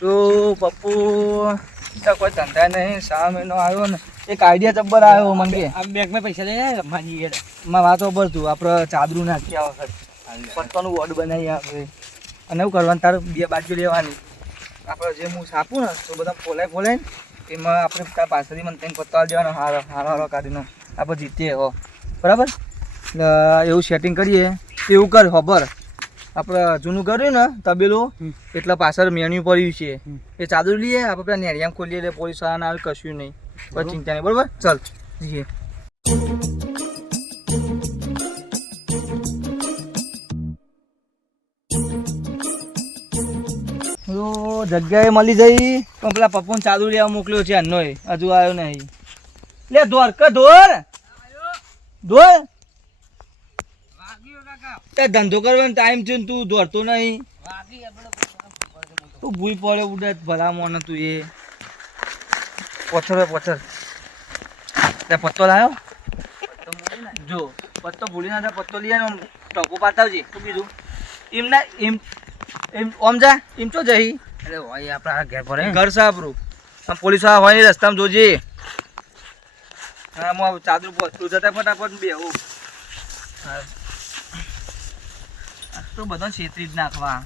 તો પપ્પુ કોઈ ધંધા નહીં, 6 મહિનો આવ્યો ને એક આઈડિયા જબ્બર આવ્યો મને. આમ બેંકમાં પૈસા લઈ રમવાની યાર. માં વાતો પર તું આપણે ચાદરું નાખી આ વખત પત્તાનું વોર્ડ બનાવી આપણે. અને એવું કરવાનું તારે 2 બાજુ લેવાની. આપણે જે હું છાપું ને તો બધા ફોલાય ને એમાં આપણે તાર પાછળથી મને 3 પત્તા દેવાનો હારો કાઢીને આપણે જીતીએ હો. બરાબર એવું સેટિંગ કરીએ. એવું કર ખબર આપણે જૂનું કર્યું ને તબેલું એટલે પાછળ મેન્યુ પડ્યું છે એ ચાદુ લઈએ આપણે પેલા નેરિયામ ખોલીએ એટલે પોલીસ વાળા ના આવે કશું નહીં, કોઈ ચિંતા નહીં. બરાબર ચાલ જઈએ. જગ્યાએ મળી જઈ પણ પેલા પપ્પુને ચાદુ લેવા મોકલ્યો છે એનો હજુ આવ્યો નહીં. લે ધોર કે ધોર ધોર ધંધો કરવાનો ટાઈમ છે ને તું દોડતો નહીં. તું ભૂઈ પડે ઉડે ભલા મોને તું એ પોછર ત્યાં પત્તો લાવ્યો જો પત્તો ભૂલી ના પત્તો લઈ ને ટોપો પાતાવજે. શું કીધું એમ ના એમ ઓમ જા એમ ચો જઈ. અરે હોય આપણા ઘેર પર ઘર સાપરું પોલીસ વાળા હોય ને રસ્તામાં જોજે. હા હું ચાદરું પહોંચતું જતા ફટાફટ બેહું. હા તો બધા છેતરી જ નાખવા.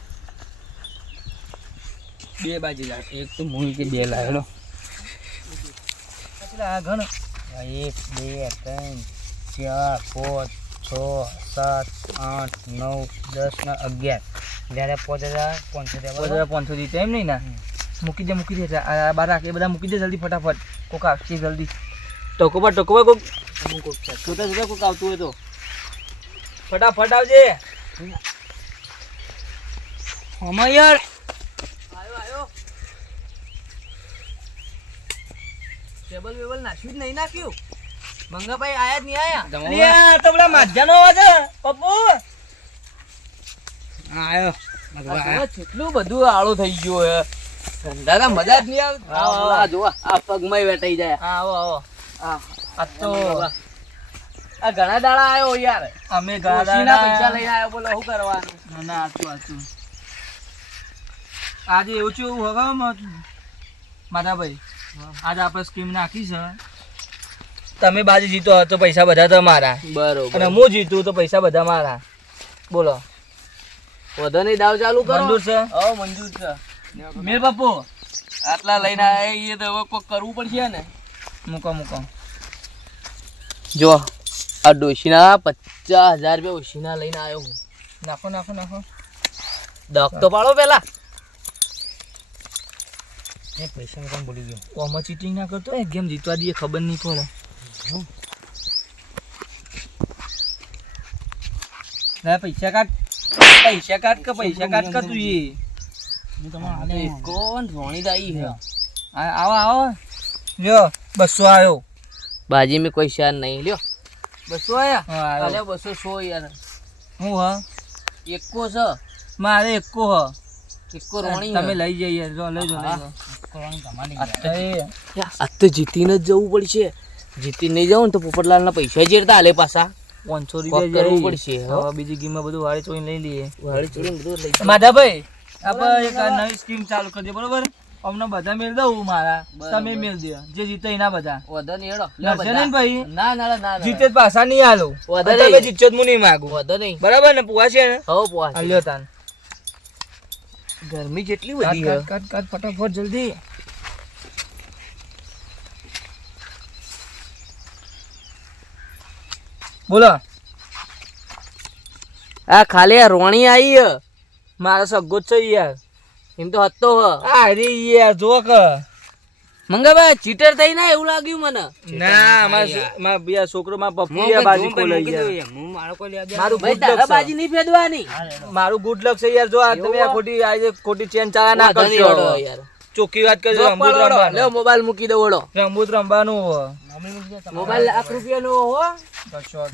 2 બાજી લાવ. એક તો મૂવી કે 2 લાવેલો. આ ઘણ 1 2 3 4 5 6 7 8 9 10 ને 11 જ્યારે 5500 જીતે એમ નહીં ના. મૂકી દે આ બાર રાખ એ બધા મૂકી દે જલ્દી ફટાફટ. કોક આવશે જલ્દી. ટકો પર કોક છોટા કોક આવતું હોય તો ફટાફટ આવજે. હમા યાર આયો ટેબલ વેબલ નાખ્યું જ નહીં નાખ્યું. મંગાભાઈ આયા જ નહીં આયા. તો પેલા માધ્યાનો અવાજ પપ્પુ આયો. કેટલું બધું આળો થઈ ગયો હે. ધંધાના મજા જ નહીં આવતી. આ જો આ પગમાં વેટાઈ જાય. આવો આ તો આ ઘણા દાડા આવ્યો યાર. અમે ઘણા દાડા પૈસા લઈને આવ્યો. બોલો શું કરવાનું? ના આચું આજે એવું છે એવું હવે માધાભાઈ આજે આપણે સ્કીમ નાખી છે. તમે બાજી જીતો તો પૈસા બધા તમારા. બરોબર. અને હું જીતું તો પૈસા બધા મારા. બોલો વધો નહીં દાવ ચાલુ કરો. મંજૂર છે? હા મંજૂર છે. મેર બાપુ આટલા લઈને આવ્યા એ તો હવે કોઈ કરવું પડશે ને. મૂકો જો આ ડોશીના 50,000 રૂપિયા ઓશીના લઈને આવ્યો હું. નાખો દક તો પાડો પેલા. એ પૈસા કોણ ભૂલી ગયો? ઓમાં ચીટિંગ ના કરતો એ ગેમ જીતવા દઈએ ખબર નહીં પડે. ના પૈસા કાઢ કે પૈસા કાઢ તું એ. કોણ રોણી દાઈ હે? આવો લ્યો 200 આવ્યો. બાજી में कोई शान नहीं લ્યો. 200 આયા? હા અલે 200 યાર. હું હા એકો છે મારે એકો હ એકો રોણી તમે લઈ જઈએ. જો લઈ જો આ તો જીતીને જ જવું પડશે. જીતી નહીં જાવ ને તો પોપટલાલના પૈસા જેરતા હાલે પાછા 500 રૂપિયા કરવું પડશે. હવે બીજી ગેમમાં બધું વાળી ચોઈ લઈ લઈએ. વાળી ચોરી બધું લઈ. માધાભાઈ આપણે એક નવી સ્કીમ ચાલુ કરજે. બરોબર અમને બધા મેળ દઉં મારા. તમે મેળ દે જે જીતે એના બધા. વધો નહીં હેડો નરસે નહીં ભાઈ. ના જીતે પાછા નહીં આલો. વધો તમે જીતજો હું નહીં માંગુ. વધો નહીં. બરાબર ને પુઆ છે ને? હો પુઆ. આલ્યો તાન. ગરમી જેટલી બધી છે. કાટ ફટાફટ જલ્દી. બોલો. આ ખાલી આ રોણી આવી હે. મારા સગો જ છે યાર. એમ તો હતો હ. આ રે યાર જો કે મંગાભાઈ ચીટર થઈ ના એવું લાગ્યું મને. ના મારા બીજા છોકરો માં પપ્પુ બાજી કો લઈ ગયા. હું મારો કોઈ લે. મારું ભાઈ ગુડ લક તારા બાજી નહીં ફેદવાની. મારું ગુડ લક છે યાર. જો આ તમે આ ખોટી ચેન ચાલા ના કરજો યાર. ચોખ્ખી વાત કરજો. રમૂદ રમવાનું. લે મોબાઈલ મૂકી દો ઓળો. રમૂદ રમવાનું. મોબાઈલ ₹1 નો હો.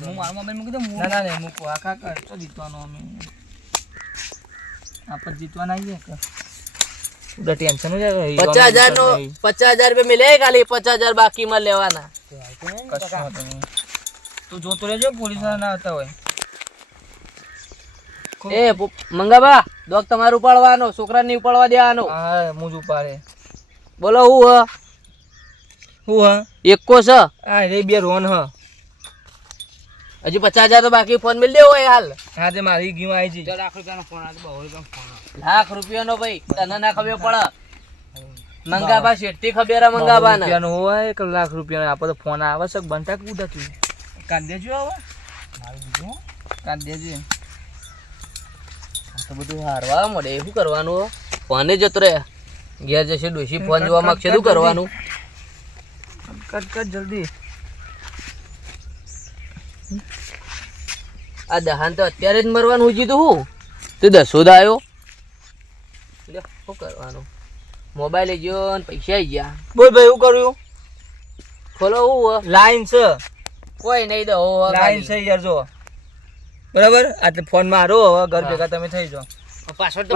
હું મારો મોબાઈલ મૂકી દઉં. ના નહીં મૂકો. આ કાકા તો જીતવાનો અમે. આપણે જીતવાના આવીએ કે ઉડા ટેન્શન જ આવે. 50,000 નો 50,000 રૂપિયા મિલે ખાલી 50,000 બાકીમાં લેવાના. તું જોતો રહેજો પોલીસ ના આવતા હોય. એ મંગાબા ડોગ તમારે ઉપાડવાનો, છોકરાને નહીં ઉપાડવા દેવાનો. હા હું જ ઉપાડે. બોલો હું હ હું હા એકો છે હા રે બે રોન હ. હજી 50,000 તો બાકી. ફોન મિલ દેવો હાલ. હા તે મારી ગીમ આવી છે. લાખ રૂપિયાનો ભાઈ, તને ના ખબર પડે. મંગાબા શેઠથી ખબર હે મંગાબા ને. રૂપિયાનો હોય 1 લાખ રૂપિયાનો. આપણે તો ફોન આવે છે બનતા કુદા તું કાઢ દેજો. હવે કાઢ દેજે. આ તો બધું હારવા મળે. શું કરવાનું? ફોને જતો રહે. ઘેર જશે ડોશી ફોન જોવા માંગશે. શું કરવાનું? કટ જલ્દી. આ દહાન તો અત્યારે જ મરવાનું હુજી તો હું તે 10 આવ્યો. લે શું કરવાનું? મોબાઈલ લઈ ગયો ને પૈસા આવી ગયા. બોલ ભાઈ એવું કર્યું. ખોલો હું લાઈન છે. કોઈ નહીં દો લાઈન છે યાર. જો બરાબર આટલે ફોન મારો. હવે ઘર ભેગા તમે થઈ જાઓ. પાસવર્ડ તો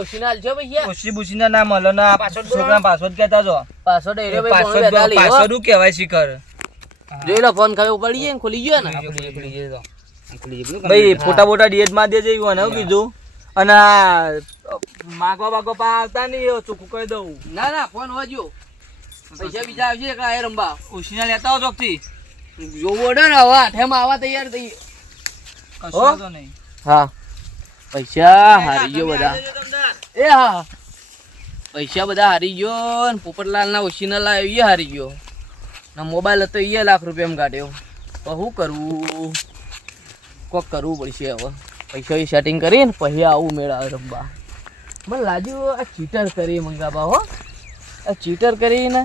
ઓશીના આલજો ભૈયા. ઓછી બુશીના ના મળે ના. છોકરા પાસવર્ડ કહેતા જો. પાસવર્ડ એરો ભાઈ 42 પાસવર્ડ શું કહેવાય શીખર. જોઈ લો ફોન ખાવે પડી જાય ને ખુલી ગયો ને. ભાઈ ફોટા બોટા ડીએટ માં દેજે એવું ને કીધું. અને માગવા બાગવા પા આવતા નહીં ચોખ્ખું કહી દઉં. ના ના ફોન હોજો. પૈસા બીજા આવશે એકલા એ રંબા. ઉશીના લેતા હો ચોકથી. જોવો ને હવે આઠેમાં આવવા તૈયાર થઈ. કશો તો નહીં. હા પૈસા હારી ગયો બધા. એ હા પૈસા બધા હારી ગયો ને પોપટલાલ ના ઓશીના લાવ્યો એ હારી ગયો. ના મોબાઈલ હતો એ ₹1 લાખ કાઢ્યો. તો શું કરવું? કોક કરવું પડશે હવે. પૈસા સેટિંગ કરીને પછી આવું મેળા રમવા. મને લાગ્યું આ ચીટર કરી મંગાબા હો. આ ચીટર કરીને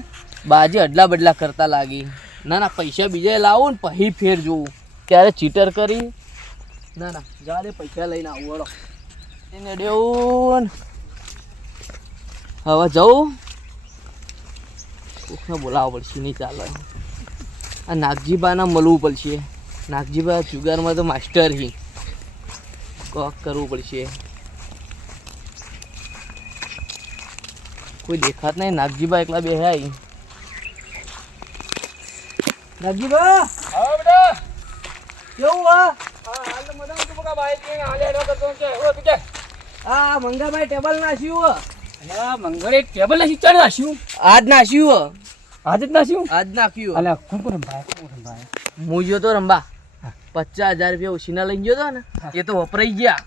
બાજી અડલા બદલા કરતા લાગી. ના ના પૈસા બીજા લાવું ને પછી ફેર જોવું. ત્યારે ચીટર કરી. ના ના જા દે પૈસા લઈને આવું. વળો એને દેવું હવે જવું. કોકને બોલાવવું પડશે. નહીં ચાલે. આ નાગજીબાના મળવું પડશે. નાગજીબા જુગારમાં તો માસ્ટર હી. કોક કરવું પડશે. કોઈ દેખાત નહીં. નાગજીબા એકલા બેહાય. નાગજીબા હા બેટા કેવું હા? હાલ તો મજા તું બકા ભાઈ કે હાલે નો કરતો છે. ઓ તું કે આ મંગાભાઈ ટેબલ નાખ્યું. અલા મંગળે ટેબલ ને ચડ નાખ્યું. આજ નાખ્યું. આજ જ નાખ્યું. આજ નાખ્યું. અલા કોણ ભાઈ હું ગયો તો રંબા. 50,000 રૂપિયા ઉછીના લઈ ગયો તો ને એ તો વપરાઈ ગયા.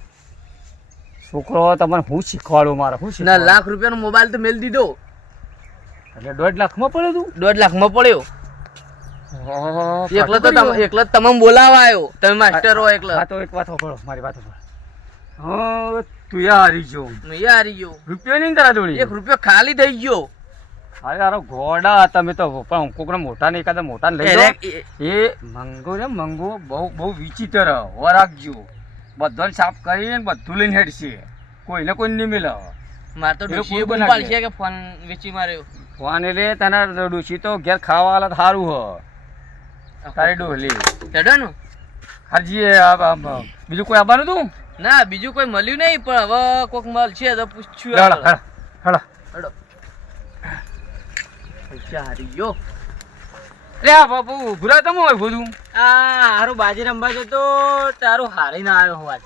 છોકરો તમને હું શીખવાડું મારે હું ના લાખ રૂપિયાનો મોબાઈલ તો મેલ દીધો. એટલે 1.5 લાખમાં પડ્યો તું. 1.5 લાખમાં પડ્યો. એકલો તો એકલો તમે બોલાવા આવ્યો. તમે માસ્ટર હો એકલો. હા તો એક વાત સાંભળો મારી વાત સાંભળો. હા તું યાર હારી ગયો. હું હારી ગયો. રૂપિયો નહીં તારા જોડી. ₹1 ખાલી થઈ ગયો. અરે યાર ઘોડા તમે તો પણ કોકના મોટા ને એકાદા મોટા લઈ લો. એ મંગો ને મંગો બહુ વિચિત્ર રાખજો. બધું સાફ કરીને બધું લઈને હેડશે. કોઈને કોઈ નહીં મિલે. મારે તો ડોશીએ બોલ છે કે ફોન વેચી માર્યો. ફોન એટલે તને ડોશી તો ઘેર ખાવા વાળા સારું હ. તારી ડોહલી ચડો ને હાજી બીજું કોઈ આવવાનું તું. ના બીજું કોઈ મળ્યું નહીં પણ હવે કોક મળશે તો પૂછ્યું. હેડો પૈસા હારી ગયો. લે બાપુ ભૂરા તમ હોય બધું. આ હારું બાજી રમવા જતો તારું હારી ના આવ્યો હોવા.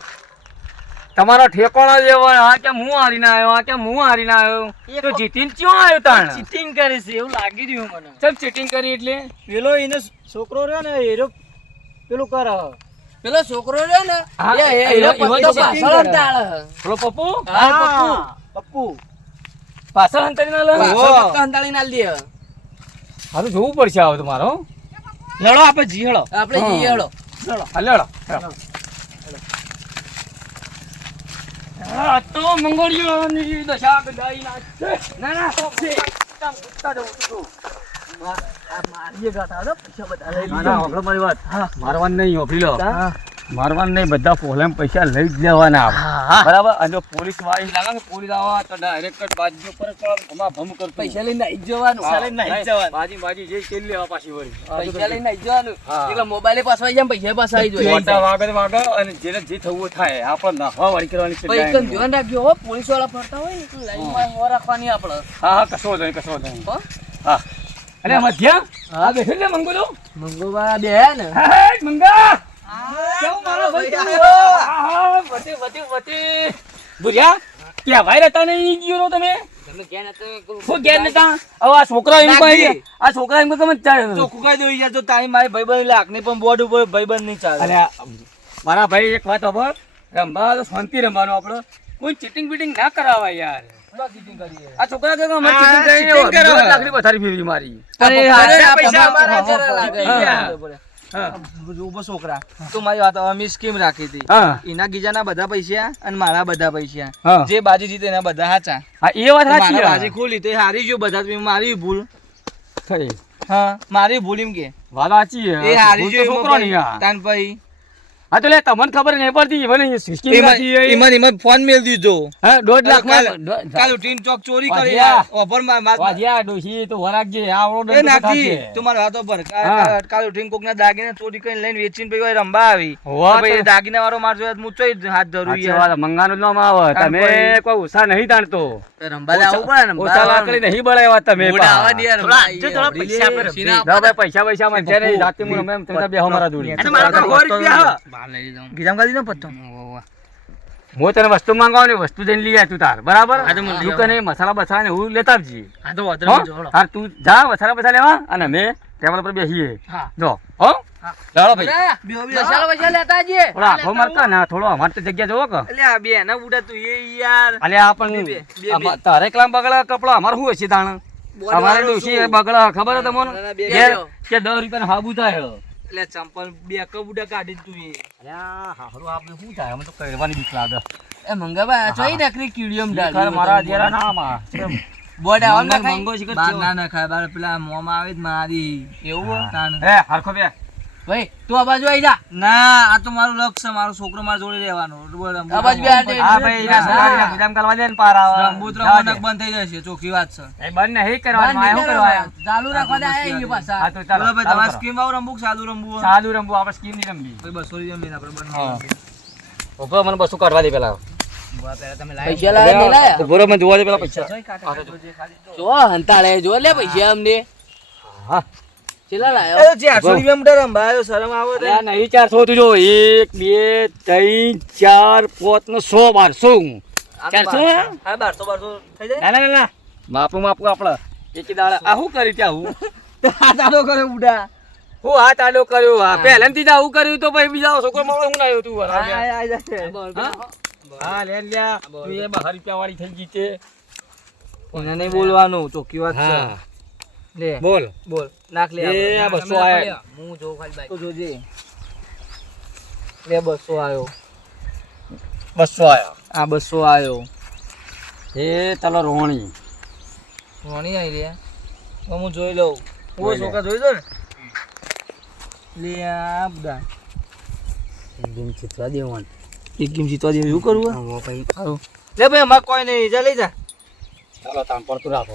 તમારો ઠેકોણો જેવો. આ કેમ હું હારીને આવ્યો. આ કેમ હું હારીને આવ્યો. તો જીતીને ક્યાં આવ્યો તાણ. ચીટિંગ કરે છે એવું લાગી રહ્યું મને. ચલ ચીટિંગ કરી એટલે પેલો એને છોકરો રહ્યો ને એરો પેલું કરે. પેલો છોકરો રહ્યો ને હા, એ એનો પત્તો cheating પાછળ કરે. અંતાળે. પેલો પપ્પુ હા પપ્પુ પાછળ અંતરી ના લે. પાછળ પત્તો અંતાળીને આલી દે. હારું જોવું પડશે આવો તમારો. લડો આપણે જી હળો. આપણે જઈએ હેડો. લેડો આ તો મંગળિયોની દશા ગદાઈ નાખશે. ના ના છે કામ કરતા જવું તું. મારીએ ગાતા હતો પૈસા બધા લઈ ના ના હોભળો મારી વાત. મારવાન નહીં હોભળી લો. મારવાન નહીં બધા પોલામ પૈસા લઈ જ લેવાના. હા. બરાબર. અને જો પોલીસ વાળી લાગે ને પોલીસ આવા તો ડાયરેક્ટ બાજી પર ભમ કરતો. પૈસા લઈને આવી જવાનું. બાજી જે તેલ લેવા પાછી વળી. પૈસા લઈને આવી જવાનું. હા. એટલે મોબાઈલે પાછા આવી જાય પૈસા પાછા આવી જાય. મોટા વાગે અને જેને જે થવું હોય થાય. આપણે નાખવા વાળી કરવાની છે. પૈસા ધ્યાન રાખજો હો. પોલીસ વાળા ફરતા હોય ને એટલે લાઈનમાં હો રાખવાની આપણે. હા કશો નહીં હો હા. અરે મધ્યા હા બેઠો લે મંગો તો. મંગોબા બે ને હે મંગા કેવું મારો ભાઈ ભાઈ હા વટી ભુરિયા ત્યાં ભાઈ રહેતા નહીં ગયો તમે તમે ક્યાં નતો શું ઘેર નતા હવે આ છોકરા એમ કહે આ છોકરા એમ કહે ચાલે ચોખ્ખું કહી દઉં યાર, તો તારી મારી ભાઈબંધ લાખને પણ બોર્ડ ઉપર ભાઈબંધ નહીં ચાલે. અરે મારા ભાઈ એક વાત ખબર રમવા તો શાંતિ રમવાનું આપણે કોઈ ચીટિંગ બીટિંગ ના કરાવાય યાર આ છોકરા કે અમે ચીટિંગ કરીને 2 લાખની પથારી ફેરવી મારી અરે આ પૈસા તમારા અમારા જરા લાગે. હા. ઉભો છોકરા તું મારી વાત અમે સ્કીમ રાખી હતી. હા એના ગીજાના બધા પૈસા અને મારા બધા પૈસા, હા. જે બાજી જીતે એના બધા હાચા. હા એ વાત સાચી મારા બાજી છે ખોલી તો એ હારી ગયો બધા, તો મારી ભૂલ. ખરી હા મારી ભૂલ એમ કે વાત સાચી છે એ હારી ભૂલ તો ગયો છોકરો નહીં આ. તાન પછી હા તો લે તમને ખબર નહીં પડતી મને સિસ્ટમ નથી એ. એમાં ફોન મેલ દીધો. હા 2 લાખ કાલ ઉઠીને ચોક ચોરી કરી વાજ્યા. ઓફર માં વાજ્યા ડોશી તો વરાગજે આવડો એ નાખી તું મારા વાતો પર હા. કાલ ઉઠીને કોકના દાગીના ચોરી કરીને લઈને વેચીને પછી ઓય રંબા આવી. હોવા તો પછી તો- દાગીના વાળો મારજો હું ચોઈ હાથ ધરું યાર. મંગાનું નામ આવે તાન તમે કોઈ- કોઈ ઉષા નહીં તાણતો રંબાલે આવવું પડે ને, ઓછા લાકડી નહીં બળાવ્યા તમે મૂડ આવા દે યાર, થોડા- રંબા થોડા ઈ પૈસા આપડી આપે. સીના ના આપવા ભાઈ પૈસા પૈસા માં છે ને જાતે હું રમે એમ તમે બે અમારા દૂરી અને મારા તો 100 રૂપિયા હ. બહાર લઈ જાઉં. ગીજામ કાઢી દો પત્તો. હું તને વસ્તુ માંગવાની વસ્તુ જઈને લઈ આય તું તાર બરાબર હા તો મને લઈ દુકાને મસાલા બસાલા ને હું લેતા આવજી હા તો હો? વાંધો નહીં, જોડો. તાર તું જા મસાલા બસાલા લેવા અને અમે ટેબલ પર બેસીએ હા. જો હો ચાલો ભાઈ બરા, બેહો, બેહો. મસાલા બસાલા લેતા આવજે. થોડો આખો મારતા ના થોડો અમારે તો જગ્યા જોવો કે એટલે આ બે ના બુડા તું એ યાર. અલે આ પણ બે, બે, બે. તારે એકલા બગડા કપડા અમારે શું હશે તાણ બોર્ડ અમારે વાળો ડોશી શું? બગડા ખબર હે ના, ના, તમને બે, કે બે. 10 રૂપિયા હાબુ થાય એટલે ચંપલ બે કબુડા કાઢી તું એ. અલ્યા હારું આપણે શું થાય અમે તો કરવાની બીક લાગે એ મંગાભાઈ, આ ચોઈ નકરી કીડીઓમ ડાલી. ખર મારા જેરા નામાં બોર્ડ આવા ના મંગળ ખાય? મંગો શીખર બાર ચેવો. ના નખાય, બાર પેલા મોંમાં આવે જ મારી. એવું હો? તાન. એ હરખો બે ભાઈ તું આ બાજુ આવી જા. ના આ તો મારું લક્ષ્ય, મારો છોકરો મારા જોડે રહેવાનો. આ બાજુ બે હાથે. હા ભાઈ એના છોકરાને ગુજામ કરવા દે ને પાર આવે રંબૂત જવા દે. રમવાના બંધ થઈ જશે, ચોખ્ખી વાત છે. એ બંધ નહીં કરવાનું બાર આ શું કરવા નીકળ્યા. ચાલુ રાખવા દે, આ ઈ પાછા. હા તો ચાલો બોલો ભાઈ, ચાલુ તમારે કરો. સ્કીમ આવું રમવું કે સાદું રમવું હોય? સાદું રમવું આપણે સ્કીમ ની રમવી ભાઈ 200 રૂપિયા લઈને આપણે બંધ હા. રમવું. ઉભો મને બસું કાઢવા દે પેલા પૈસા લાયા નહીં લાયા? ઉભો રહો, મને જોવા દે પેલા પૈસા જોઈ કાઢે, જોજે ખાલી. જો હંતાળે જો લે પૈસા અમને. હા ચેલા લાયો? એ 400 રૂપિયા માટે રમવા આવ્યો, શરમ આવે તો? અલ્યા નહીં 400 તું જો 1 2 3 4 5 ને 100 1200 આ તો 400? હા 1200 થઈ જાય. ના ના માપું આપણે એક દાડા આ શું કરી ત્યાં હું આ તારો કરે બુડા. હું હાથ આડો કર્યો હા પહેલાથી જ આવું કર્યું તો પછી બીજા છોકરો મળો હું આવ્યો તું આ જશે. હા લે લ્યા તું એ 12 રૂપિયા વાળી થઈ ગઈ તે એને નહીં બોલવાનું, ચોખ્ખી વાત છે. હા લે બોલ બોલ, નાખ લે એ આ આપણે. 200 આયા હું જોઉં ખાલી બાઈક. તો જોજે. લે 200 આવ્યો. 200 આયા આ 200 આવ્યો. એ તલો રોણી રોણી આવી રે. તો હું જોઈ લઉં. જોઈ ઓ લે. છોકરા જોઈ દો ને. લે આ બુડા. એકદમ ચિત્રા દેવાન એક ગેમ જીતવા દેવું એવું કરવું હે? હા ભાઈ સારું. લે ભાઈ અમારે કોઈ નહીં, જા લઈ જા. ચાલો તાન પર તું રાખો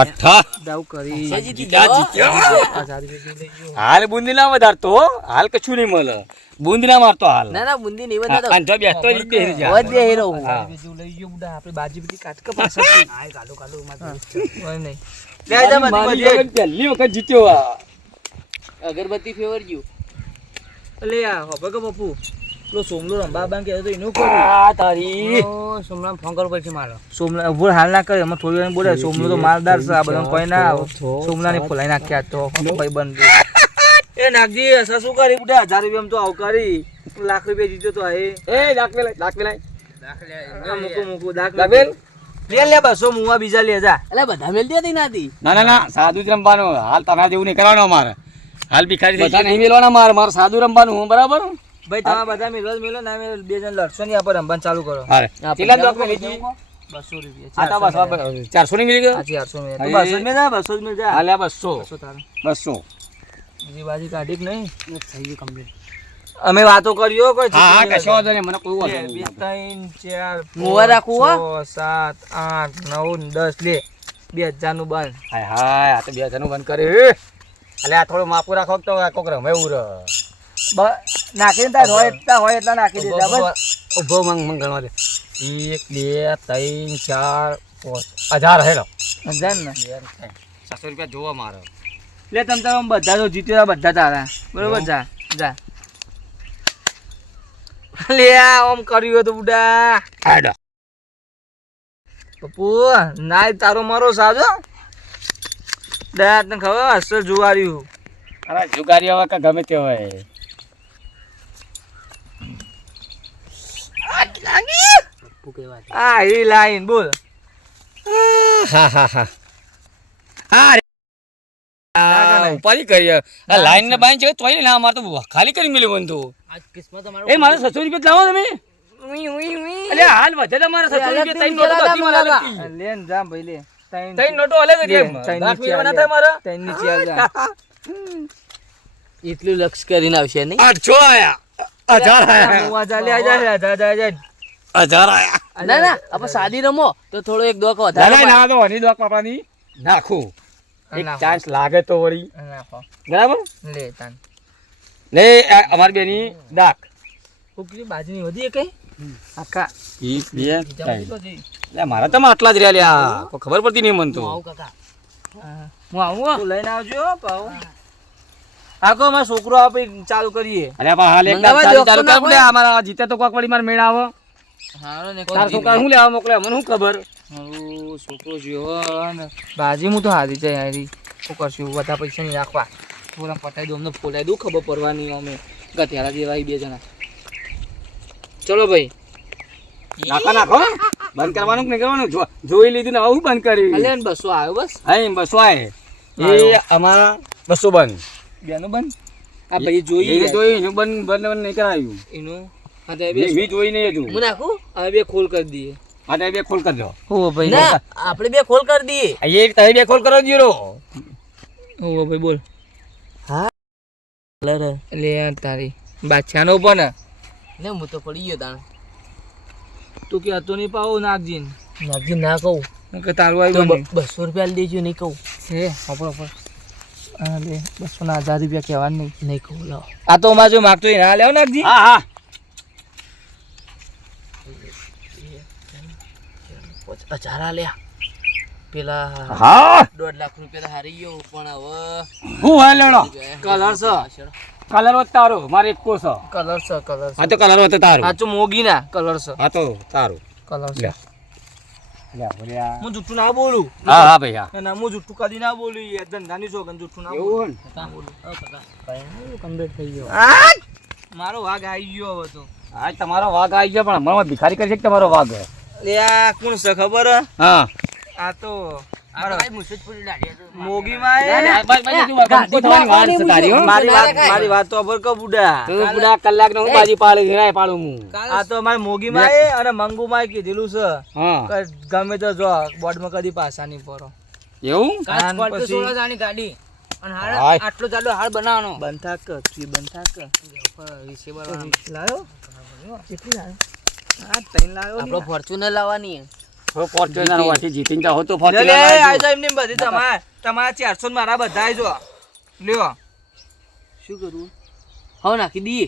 અઠા દાવ કરી. પૈસા જીતી જા ગયો. જીત્યો. આ સારી રીતે લઈ ગયો. હાલ બુંદી ના વધારતો હો. હાલ કશું નહીં મળે બુંદી ના મારતો હાલ ના ના બુંદી નહીં બધા તો. અને જો બેસતો જ રીતે હેરી જા. વધે હીરો. હા. જેવું લઈ ગયો બુડા. આપણે બાજી બધી કાઢ કે પાછળથી. આય કાઢો કાઢો માં કોઈ નહીં. લે આ જા બધી મારી બધી. વખત પહેલી વખત જીત્યો આ અગરબત્તી ફેવર ગયું. લે આ હવે કે પપ્પુ પેલો સોમલો રંબા બાંગ કહેતો તો એનું કરું. આ તારી ઓ સોમરામ ફોન કરવો પડશે મારો. સોમલા ઉભો હાલ ના કરે, અમે થોડી વાર બોલે સોમલો તો માલદાર છે, આ બધા કોઈ ના આવે. સોમલાને ફોલાઈ નાખ્યા તો ભાઈ બંધ. એ નાગજી અસા શું કરી બુડા? 1000 રૂપિયા તો આવકારી, લાખ રૂપિયા જીત્યો તો આ એ. એ લાખ વેલાય આ મૂકું મૂકું દાખ લાવેલ? લે લે 200 મુવા બીજા લે જા. એટલે બધા મેલતી હતી નાથી. ના સાદું જ રમવાનું હાલ તમારે જેવું નહીં કરવાનું અમારે હાલ ભિખારી બધા નહીં મેલવાના મારે સાદું રમવાનું હું બરાબર ભાઈ તમે બધા મેળવા મેલો ના મેલો, બે જણ લડશો નહીં, આપણે રમવાનું ચાલુ કરો. હારે કેટલા દોક મેલી હતી 200 રૂપિયા. આ તો બસ 400 ની મિલી ગયો આ 400 મેં. તું 200 મેં જા, 200 મેં જા. હાલે 200 200 તારે. 200 બીજી બાજી કાઢી કે નહીં? થઈ ગયું કમ્પ્લીટ. અમે વાતો કર્યો કોઈ હા ચીજ કશો વાંધો નહીં મને કોઈ વાંધો બે નહીં 3 4 મુવા રાખવું હો? 7 8 9 10 લે 2000 નું બંધ. હાય હાય આ તો 2000 નું બંધ કરે એટલે આ થોડું માપું રાખો તો કોક રમે એવું રે નાખીને તાર હોય એટલા નાખી દેજા બસ. ઉભો મંગ ગણવા દે 1 2 3 4 5 1000 હેલો 1000 ને 700 રૂપિયા જોવા મારો લે તમ તાર બધા તો જીત્યો બધા તારા બરોબર. જા જા લે આ ઓમ કર્યું હતું બુડા. હેડો પપ્પુ નાય તારો મારો સાજો દયા તને ખબર અસર જુવાર્યું અરે જુગારી હવે કે ગમે તે હોય આ એ લાઈન બોલ ઉપાધિ કરી આ લાઈન ને બાઈન છે તોય ના અમાર તો ખાલી કરી મેલ્યું બન તો આજ કિસ્મત અમારો એ મારે 600 રૂપિયા લાવો તમે અલે હાલ વધે તમારે 600 રૂપિયા ત્રણ નોટો તો હતી મારા લગતી લેન જા ભાઈ લે ત્રણ નોટો અલગ હતી એમ લાખ મેળવા ના થાય મારા ત્રણ ની ચાલ જા એટલું લક્ષ કરીને આવશે નહીં 800 આયા 1000 આયા મુવા ચાલે આ જા 1000 આયા ના ના આપણે સાદી રમો તો થોડો એક દોક ના વધારે ના તો હની દોક પાપાની નાખું એક નાખો. ચાન્સ લાગે તો વળી નાખો બરાબર લે તાન લે અમારી બેની દાક ઉકલી બાજની વધી કઈ આખા લે મારા તો આટલા જ રહ્યા લ્યા કોઈ ખબર પડતી નહીં મન તો આવું કાકા હું આવું તું લઈને આવજો પાવ આખો મારો છોકરો આપે ચાલુ કરીએ અરે બા હાલ એક મંગાવા ચાલુ દો, ચાલુ ના કર લે અમારા જીતે તો કોક વળી માર મેળ આવે હારો ને તાર છોકરા હું લેવા મોકલે મને શું ખબર મારું છોકરો જોયો ને બાજી હું તો હારી જાય હારી શું કરશું બધા પૈસા નહીં રાખવા થોડા પટાઈ દઉં અમને ફોલાઈ દઉં ખબર પડવાની અમે ગઠિયારા જેવા બે જણા ચલો ભાઈ નાખો નાખો બંધ કરવાનું કે નહીં કરવાનું જોઈ લીધું ને હવે હું બંધ કરી અલે ને 200 આવ્યો બસ હા એમ બસો આય એ અમારા 200 બંધ બેનો બન આ ભાઈ જોઈએ એને જોઈ એનું બંધ બંધ નહીં કરાયું એનું હા તો મેં જોઈ નહીં હજુ હું નાખું હવે બે ખોલ કરી દઈએ હા તો એ બે ખોલ કરજો હો ભાઈ ના આપણે બે ખોલ કરી દઈએ એ તમે બે ખોલ કરો જીરો હો ભાઈ બોલ લે લે યાર તારી બાદશાહનો પણ ને હું તો પડી ગયો તાણ તું કે હતો નહીં પાવો નાગજીન નાગજી ના કહું કે તારું તો આવ્યું બને 200 રૂપિયા દેજો નહીં કહું હે હપડો પર હા લે 200 ના 1000 રૂપિયા કહેવાનું નહીં નહીં કહું લાવો આ તો મારે જો માગતો હોય ના લેવો નાગજી હા હા 1000 લ્યા પેલા હા 1.5 લાખ રૂપિયા હારી ગયો પણ હવે હું હાલ લેણો કલર છે કલર હોત તારો મારે એક કોસ કલર છે કલર હા તો કલર હોત તારો સાચું મોગી ના કલર છે હા તો તારું કલર લે. છે લે બોલ્યા હું જુઠ્ઠું ના બોલું હા હા ભાઈ હા ના હું જુઠ્ઠું કદી ના બોલું એ ધંધાની છોકન જુઠ્ઠું ના બોલું એવું કમ્પ્લીટ થઈ ગયો મારો વાઘ આવી ગયો હવે તો આજ તમારો વાઘ આવી ગયો પણ હમણાં ભિખારી કરી છે કે તમારો વાઘ લે આ કોણ છે ખબર હે? હા આ તો મારો મુસદ પડી લાડ્યા તો મોગી માં મારી વાત તો અબર કો બુડા કલાક નો હું બાજી પાડું હિરાય પાડું હું આ તો મારે મોગી માં અને મંગુ માં કીધેલું છે હા કે ગમે તો જો બોર્ડ માં કદી પાછા નહીં પડો એવું આન સ્કોર્પિયો પછી 16 જાની ગાડી અને હાય. હાડ આટલો જાડો હાડ બનાવવાનો બંધ થાક તું બંધ થાક લાયો કેટલી લાયો આ ત્રણ લાયો આપણો ફોર્ચ્યુનર લાવવાની ફોર્ચ્યુનર વાથી જીતીને જાઓ તો લે ફોર્ચ્યુનર લે લાવજો. આ તો એમની બધી તમારા 400 ને મારા બધા જો લ્યો શું કરવું હવે નાખી દઈએ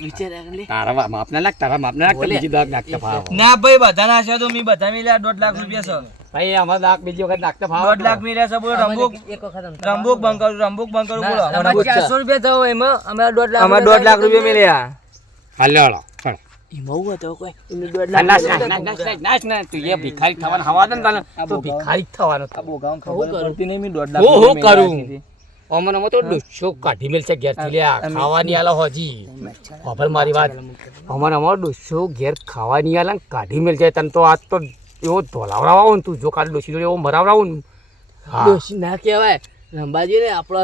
વિચાર લે તારા માપના લાગ તારા માપના લાગ તો બોલે. બીજી દાગ નાખતા ફાવ ના ભાઈ બધા ના છે તો મી બધા મિલ્યા 1.5 લાખ રૂપિયા છે ભાઈ અમાર દાગ બીજી વખત નાખતા ફાવ 1.5 લાખ મિલ્યા છે બોલો રંબુક એક વખત રંબુક બંધ કરું બોલો અમારે 400 રૂપિયા થયો એમાં અમે 1.5 લાખ અમાર 1.5 લાખ રૂપિયા મિલ્યા હાલો હાલો પણ એમાં હું હતો કોઈ એમને 1.5 નાચ લાખ નાચ નાચ નાચ નાચ નાચ તું એ ભિખારી થવાનો હવા દે ને તને તો ભિખારી થવાનો આ બોગામ હું ખબર કરું? પડતી નહીં મી 1.5 લાખ હું રૂપિયા કરું? મિલ્યા અમને તો ડોસો કાઢી મેલ છે ઘેર થી લ્યા ખાવાની આલો હજી ખબર મારી વાત અમારો ડોસો ઘેર ખાવાની આલા કાઢી મેલ છે તને તો આજ તો એવો ધોલાવડાવો ને તું જો કાલ ડોસી જોડે એવો મરાવડાવો ને હા ડોશી ના કહેવાય રંબાજી ને આપણો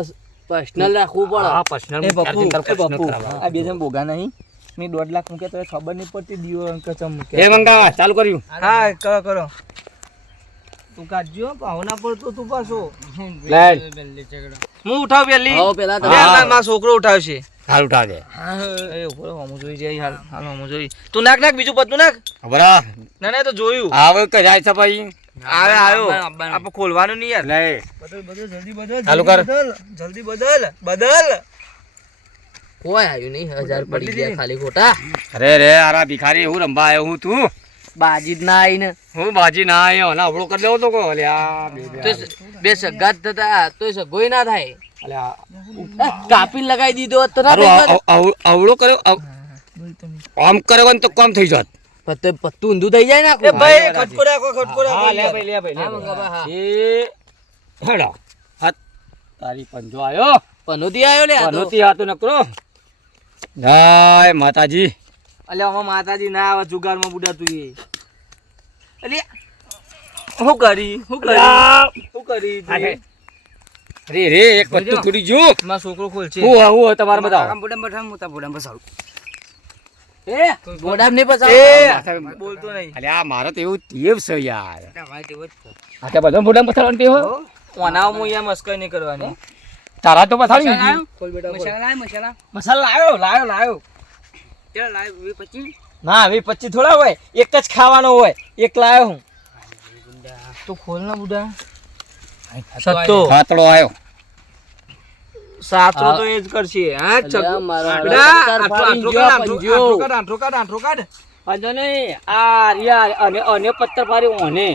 પર્સનલ રાખવું પડે હા પર્સનલ એ પપ્પુ આ બે જણ બોગા નહીં મી 1.5 લાખ મૂક્યા તો ખબર નહીં પડતી દીવો અંક ચમ એ મૂક્યા મંગાવા ચાલુ કર્યું હા કરો કરો તું કાઢજો ભાવના પર તો તું પાછો લે હું ઉઠાવ પેલી આવો પેલા લે, તમે મારો છોકરો ઉઠાવશે હાલ ઉઠા દે એ ઉપર હમું જોઈ જાય હાલ હમું જોઈ તું નાખ નાખ બીજું પત્તું નાખ બરા ના ના એ તો જોયું આવે કે જાય છે ભાઈ આવે આવ્યો આપણે ખોલવાનું નહીં યાર લે બદલ બદલ જલ્દી બદલ ચાલુ કર. જલ્દી બદલ બદલ કોઈ આવ્યું નહીં 1000 પડી ગયા ખાલી ખોટા અરે રે આરા ભિખારી હું રંબા આવ્યો હું તું બાજી જ ના આવીને હું બાજી ના આવ્યો ના અવળો કરી લેવો તો કો અલ્યા તો બે સગાત થતા તોય સગોય ના થાય અલ્યા કાપી લગાવી દીધો હોત તો ના હારું, થાય. અવળો કર્યો આમ કર્યો ને તો કામ થઈ જાત પત્તું ઊંધું થઈ જાય ને આખું. એ ભાઈ ખટકો રાખો ખટકો રાખો હા લે ભાઈ લે ભાઈ લે હા, ભાઈ. મંગાબા, હા. એ હેડો હાથ તારી પંજો આયો પનોતી આવ્યો લે આ તો. પનોતી હાથ નકરો જય માતાજી. અલ્યા આમાં માતાજી ના આવે જુગારમાં બુડા તું એ અલ્યા શું કરી શું કરી તું એ? રે રે એક પત્તું થોડી જો મારો છોકરો ખોલ છે હું તમારે બતાવો એ ગોડામ નહીં પચાવ. એ બોલતો નહીં અલે આ મારે તો એવું ટેવ છે યાર આ તે બધો મોઢા પથાડવાનું ટેવ હો? ઓના હું અહીંયા મસ્કરી નહીં કરવાની તારા તો પથાડી ખોલ બેટા ખોલ. મસાલા મસાલા લાયો ના 20-25 થોડા હોય એક જ ખાવાનો હોય એક લાયો હું તું ખોલ ના બુડા સત્તો ખાતડો આવ્યો સાતરો તો એ જ કરશે હા અલ્યા, મારા બેટા, પત્તર આંઠો ફાડી ગયો, પંજો. આંઠો કાઢ વાંધો નહીં આ રિયા અને પત્તર પાડી ઓને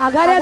આઘારે